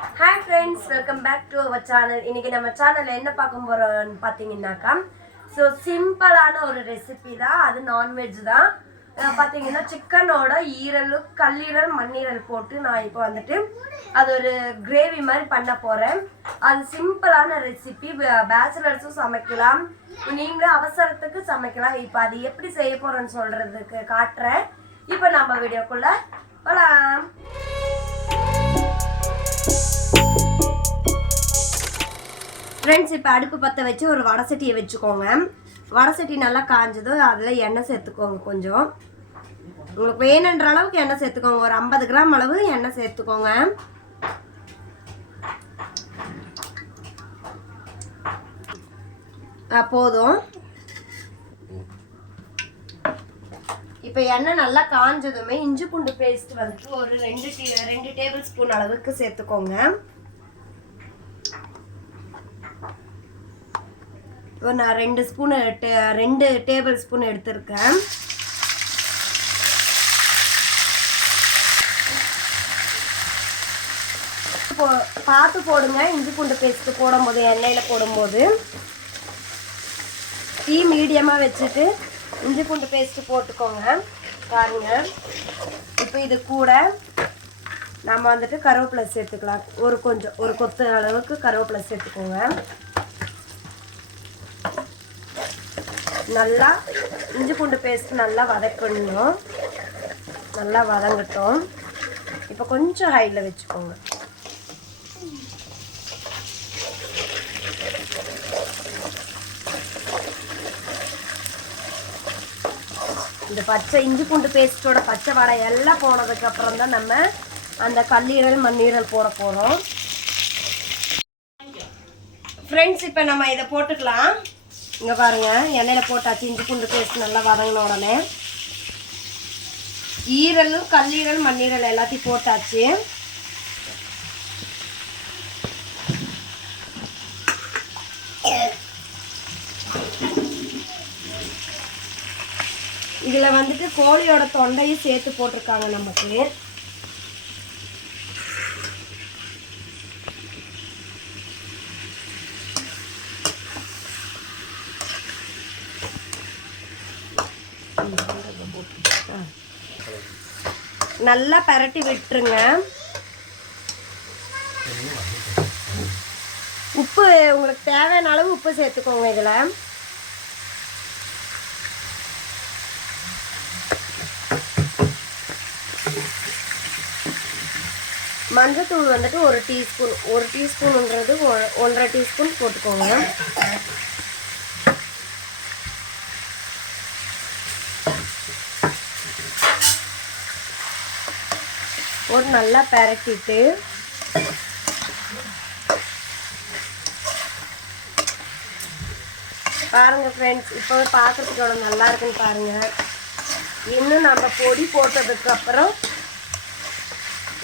Hi friends welcome back to our channel இன்னைக்கு நம்ம சேனல்ல என்ன பார்க்க போறோம்னு பார்த்தீங்கன்னாக்கா ஸோ சிம்பிளான ஒரு ரெசிபி தான். அது நான்வெஜ் தான். பார்த்தீங்கன்னா சிக்கனோட ஈரல் கல்லீரல் மண்ணீரல் போட்டு நான் இப்போ வந்துட்டு அது ஒரு கிரேவி மாதிரி பண்ண போகிறேன் அது சிம்பிளான ரெசிபி பேச்சுலர்ஸும் சமைக்கலாம். நீங்களும் அவசரத்துக்கு சமைக்கலாம். இப்போ அது எப்படி செய்ய போகிறேன்னு சொல்கிறதுக்கு காட்டுறேன். இப்போ நம்ம வீடியோக்குள்ளே போகலாம் ஃப்ரெண்ட்ஸ் இப்போ அடுப்பு பற்ற வச்சு ஒரு வடை சட்டியை வச்சுக்கோங்க. வடை சட்டி நல்லா காஞ்சதும் அதில் எண்ணெய் சேர்த்துக்கோங்க கொஞ்சம். உங்களுக்கு வேணுன்ற அளவுக்கு எண்ணெய் சேர்த்துக்கோங்க. ஒரு ஐம்பது கிராம் அளவு எண்ணெய் சேர்த்துக்கோங்க. போதும். இப்போ எண்ணெய் நல்லா காஞ்சதுமே இஞ்சி பூண்டு பேஸ்ட் வந்துட்டு ஒரு ரெண்டு டீ ரெண்டு டேபிள் ஸ்பூன் அளவுக்கு சேர்த்துக்கோங்க. இப்போ நான் ரெண்டு ஸ்பூன் ரெண்டு டேபிள் ஸ்பூன் எடுத்திருக்கேன். போ- பார்த்து போடுங்க. இஞ்சி பூண்டு பேஸ்ட்டு போடும்போது எண்ணெயில் போடும்போது. டீ மீடியமாக வச்சுட்டு இஞ்சி பூண்டு பேஸ்ட்டு போட்டுக்கோங்க. பாருங்க. இப்போ இது கூட நம்ம வந்துட்டு கருவேப்பிலை சேர்த்துக்கலாம். ஒரு கொஞ்சம் ஒரு கொத்து அளவுக்கு கருவேப்பிலை சேர்த்துக்கோங்க. நல்லா இஞ்சி பூண்டு பேஸ்ட் நல்லா வதக்கணும். நல்லா வதங்கட்டும். இப்போ கொஞ்சம் ஹையில் வச்சுக்கோங்க. இந்த பச்சை இஞ்சி பூண்டு பேஸ்ட்டோட பச்சை வடை எல்லாம் போனதுக்கு அப்புறம் தான் நம்ம அந்த கல்லீரல் மண்ணீரல் போட போகிறோம் ஃப்ரெண்ட்ஸ் இப்போ நம்ம இதை போட்டுக்கலாம். இங்கே பாருங்க எண்ணெயில் போட்டாச்சு இஞ்சி பூண்டு பேஸ்ட் நல்லா வதங்கின உடனே ஈரலும் கல்லீரல் மண்ணீரல் எல்லாத்தையும் போட்டாச்சு. இதில் வந்துட்டு கோழியோட தொண்டையும் சேர்த்து போட்டிருக்காங்க நமக்கு. நல்லா பரட்டி விட்டுருங்க. உப்பு உங்களுக்கு தேவையான அளவு உப்பு சேர்த்துக்கோங்க இதில். மஞ்சத்தூள் வந்துட்டு ஒரு டீஸ்பூன் ஒரு டீஸ்பூன்ன்றது ஒ- ஒன்றரை டீஸ்பூன் போட்டுக்கோங்க. ஒரு நல்லா பரட்டிட்டு பாருங்க ஃப்ரெண்ட்ஸ் இப்போ பார்க்கறதுக்கு எவ்வளோ நல்லா இருக்குன்னு பாருங்க. இன்னும் நம்ம பொடி போட்டதுக்கு அப்புறம்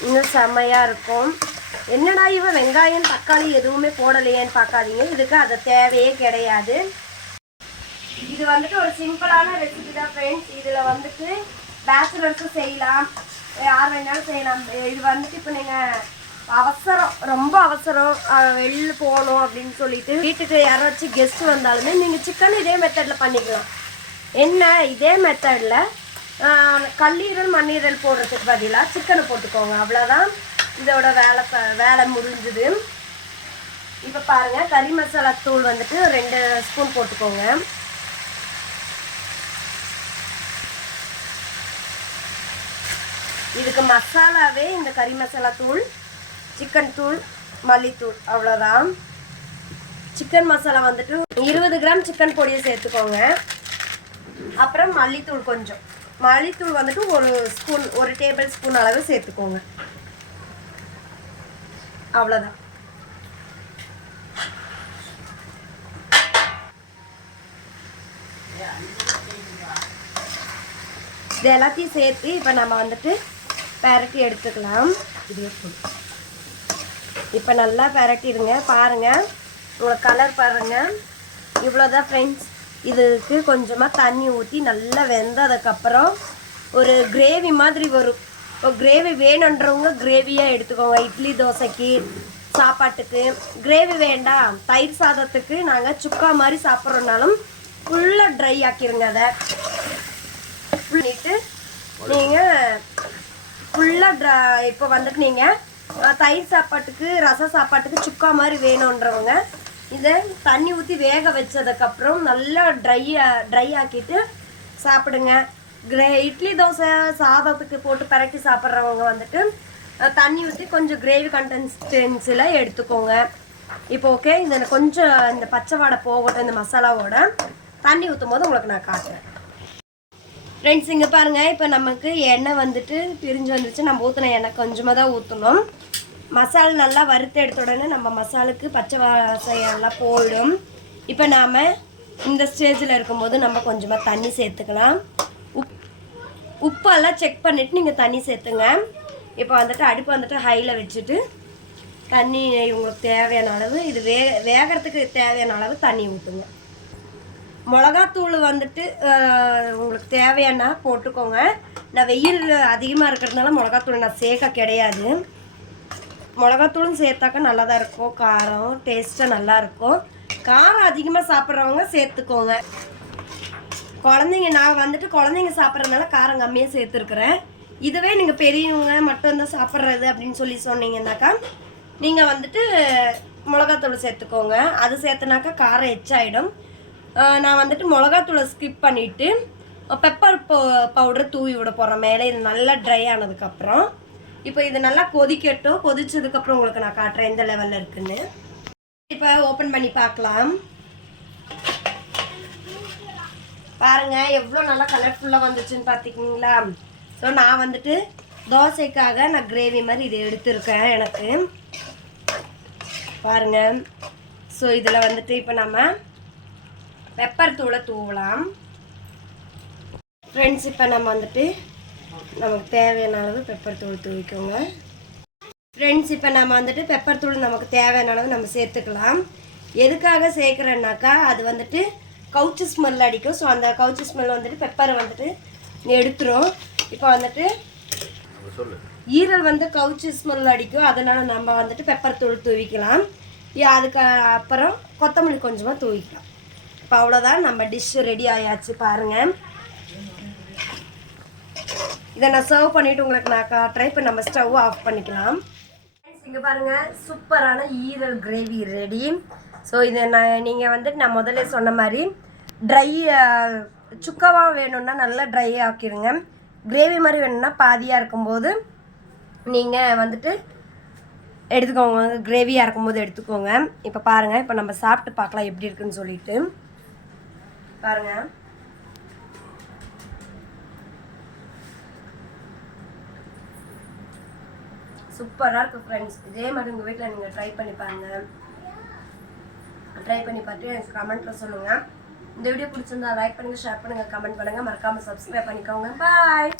இன்னும் செம்மையாக இருக்கும். என்னடா இவன் வெங்காயம் தக்காளி எதுவுமே போடலையேன்னு பார்க்காதீங்க இதுக்கு அது தேவையே கிடையாது. இது வந்துட்டு ஒரு சிம்பிளான ரெசிபி தான் ஃப்ரெண்ட்ஸ் இதில் வந்துட்டு பேச்சுலர்ஸும் செய்யலாம். யார் வேணாலும் செய்யலாம். இது வந்துட்டு இப்போ நீங்கள் அவசரம் ரொம்ப அவசரம். வெளில போகணும் அப்படின்னு சொல்லிட்டு வீட்டுக்கு யாராச்சும் கெஸ்ட் வந்தாலுமே நீங்கள் சிக்கன் இதே மெத்தடில் பண்ணிக்கலாம். என்ன? இதே மெத்தடில் கல்லீரல் மண்ணீரல் போடுறதுக்கு பதிலாக சிக்கனை போட்டுக்கோங்க. அவ்வளோதான் இதோட வேலை ப- வேலை முடிஞ்சுது. இப்போ பாருங்கள் கறி மசாலா தூள் வந்துட்டு ரெண்டு ஸ்பூன் போட்டுக்கோங்க. இதுக்கு மசாலாவே இந்த கறி மசாலா தூள் சிக்கன் தூள் மல்லித்தூள். அவ்வளோதான் சிக்கன் மசாலா வந்துட்டு இருபது கிராம் சிக்கன் பொடியை சேர்த்துக்கோங்க. அப்புறம் மல்லித்தூள் கொஞ்சம். மல்லித்தூள் வந்துட்டு ஒரு ஸ்பூன் ஒரு டேபிள் ஸ்பூன் அளவு சேர்த்துக்கோங்க. அவ்வளோதான் இது எல்லாத்தையும் சேர்த்து இப்போ நம்ம வந்துட்டு பெரட்டி எடுத்துக்கலாம். இப்போ நல்லா பரட்டிடுங்க. பாருங்கள் உங்களுக்கு கலர் பாருங்கள் இவ்வளோதான் ஃப்ரெண்ட்ஸ் இதுக்கு கொஞ்சமாக தண்ணி ஊற்றி நல்லா வெந்ததுக்கப்புறம் ஒரு கிரேவி மாதிரி வரும். இப்போ கிரேவி வேணுன்றவங்க கிரேவியாக எடுத்துக்கோங்க. இட்லி தோசைக்கு சாப்பாட்டுக்கு. கிரேவி வேண்டாம். தயிர் சாதத்துக்கு நாங்கள் சுக்கா மாதிரி சாப்பிட்றோனாலும் ஃபுல்லாக ட்ரை ஆக்கிருங்க அதை. பண்ணிட்டு நீங்கள் ஃபுல்லாக இப்போ வந்துட்டு நீங்கள் தயிர் சாப்பாட்டுக்கு ரச சாப்பாட்டுக்கு சுக்கா மாதிரி வேணுன்றவங்க இதை தண்ணி ஊற்றி வேக வச்சதுக்கப்புறம் நல்லா ட்ரை ட்ரை ஆக்கிட்டு சாப்பிடுங்க. கிரே இட்லி தோசை சாதத்துக்கு போட்டு பரட்டி சாப்பிட்றவங்க வந்துட்டு தண்ணி ஊற்றி கொஞ்சம் கிரேவி கண்டென்ஸ்டன்ஸில் எடுத்துக்கோங்க. இப்போ ஓகே இந்த கொஞ்சம் இந்த பச்சை வாடை போகட்டும் இந்த மசாலாவோட தண்ணி ஊற்றும் போது உங்களுக்கு நான் காட்டுறேன். ஃப்ரெண்ட்ஸ் இங்கே பாருங்கள் இப்போ நமக்கு எண்ணெய் வந்துட்டு பிரிஞ்சு வந்துருச்சு. நம்ம ஊற்றின எண்ணெய் கொஞ்சமாக தான் ஊற்றணும் மசால் நல்லா வறுத்து எடுத்த உடனே நம்ம மசாலுக்கு பச்சை வாசம் எல்லாம் போயிடும். இப்போ நாம் இந்த ஸ்டேஜில் இருக்கும்போது நம்ம கொஞ்சமாக தண்ணி சேர்த்துக்கலாம். உப் உப்பெல்லாம் செக் பண்ணிவிட்டு நீங்கள் தண்ணி சேர்த்துங்க. இப்போ வந்துட்டு அடுப்பு வந்துட்டு ஹையில் வச்சுட்டு தண்ணி உங்களுக்கு தேவையான அளவு இது வே வேகிறதுக்கு தேவையான அளவு தண்ணி ஊற்றுங்க மிளகாத்தூள் வந்துட்டு உங்களுக்கு தேவையானா போட்டுக்கோங்க. நான் வெயில் அதிகமாக இருக்கிறதுனால மிளகாத்தூள் நான் சேர்க்க கிடையாது. மிளகாத்தூளும் சேர்த்தாக்கா நல்லா தான் இருக்கும். காரம் டேஸ்ட்டாக நல்லா இருக்கும். காரம் அதிகமாக சாப்பிட்றவங்க சேர்த்துக்கோங்க. குழந்தைங்க நான் வந்துட்டு குழந்தைங்க சாப்பிட்றதுனால காரம் கம்மியாக சேர்த்துருக்குறேன். இதுவே நீங்கள் பெரியவங்க மட்டும்தான் சாப்பிட்றது அப்படின்னு சொல்லி சொன்னீங்கன்னாக்கா நீங்கள் வந்துட்டு மிளகாத்தூள் சேர்த்துக்கோங்க. அது சேர்த்துனாக்கா காரம் எச்சாயிடும். ஆகிடும் நான் வந்துட்டு மிளகாத்தூளை ஸ்கிப் பண்ணிவிட்டு பெப்பர் பவுடர் தூவி விட போகிறேன் மேலே இது நல்லா ட்ரை ஆனதுக்கப்புறம். இப்போ இது நல்லா கொதிக்கட்டும். கொதிச்சதுக்கப்புறம் உங்களுக்கு நான் காட்டுறேன் எந்த லெவலில் இருக்குன்னு. இப்போ ஓப்பன் பண்ணி பார்க்கலாம். பாருங்க எவ்வளோ நல்லா கலர்ஃபுல்லாக வந்துச்சுன்னு பார்த்துக்கிங்களா? ஸோ நான் வந்துட்டு தோசைக்காக நான் கிரேவி மாதிரி இதை எடுத்திருக்கேன் எனக்கு. பாருங்க. ஸோ இதில் வந்துட்டு இப்போ நம்ம பெப்பர் தூளை தூவலாம். ஃப்ரெண்ட்ஸ் இப்போ நம்ம வந்துட்டு நமக்கு தேவையான அளவு பெப்பர் தூள் தூவிக்கோங்க. ஃப்ரெண்ட்ஸ் இப்போ நம்ம வந்துட்டு பெப்பர் தூள் நமக்கு தேவையான அளவு நம்ம சேர்த்துக்கலாம். எதுக்காக சேர்க்குறேன்னாக்கா அது வந்துட்டு கவுச்சு ஸ்மெல் அடிக்கும். ஸோ அந்த கவுச்சு ஸ்மெல் வந்துட்டு பெப்பரை வந்துட்டு எடுத்துரும். இப்போ வந்துட்டு ஈரல் வந்து கவுச்சு ஸ்மெல் அடிக்கும். அதனால் நம்ம வந்துட்டு பெப்பர் தூள் தூவிக்கலாம். அதுக்கு அப்புறம் கொத்தமல்லி கொஞ்சமாக தூவிக்கலாம். இப்போ அவ்வளோதான் நம்ம டிஷ்ஷு ரெடி ஆயாச்சு பாருங்கள் இதை நான் சர்வ் பண்ணிவிட்டு உங்களுக்கு நான் காட்டுறேன் இப்போ நம்ம ஸ்டவ் ஆஃப் பண்ணிக்கலாம். இங்கே பாருங்கள் சூப்பரான ஈரல் கிரேவி ரெடி ஸோ இதை நான் நீங்கள் வந்துட்டு நான் முதல்ல சொன்ன மாதிரி ட்ரை சுக்கவாக வேணும்னா நல்லா ட்ரை ஆக்கிடுங்க கிரேவி மாதிரி வேணும்னா பாதியாக இருக்கும்போது நீங்கள் வந்துட்டு எடுத்துக்கோங்க. கிரேவியாக இருக்கும்போது எடுத்துக்கோங்க. இப்போ பாருங்கள் இப்போ நம்ம சாப்பிட்டு பார்க்கலாம் எப்படி இருக்குன்னு சொல்லிட்டு. பாருங்க. சூப்பராக இருக்கும் ஃப்ரெண்ட்ஸ் இதே மாதிரி உங்கள் வீட்டில் நீங்கள் ட்ரை பண்ணி பாருங்கள் ட்ரை பண்ணி பார்த்து எனக்கு கமெண்ட்டில் சொல்லுங்கள் இந்த வீடியோ பிடிச்சிருந்தா லைக் பண்ணுங்கள் ஷேர் பண்ணுங்கள் கமெண்ட் பண்ணுங்கள் மறக்காமல் சப்ஸ்கிரைப் பண்ணிக்கோங்க. பாய்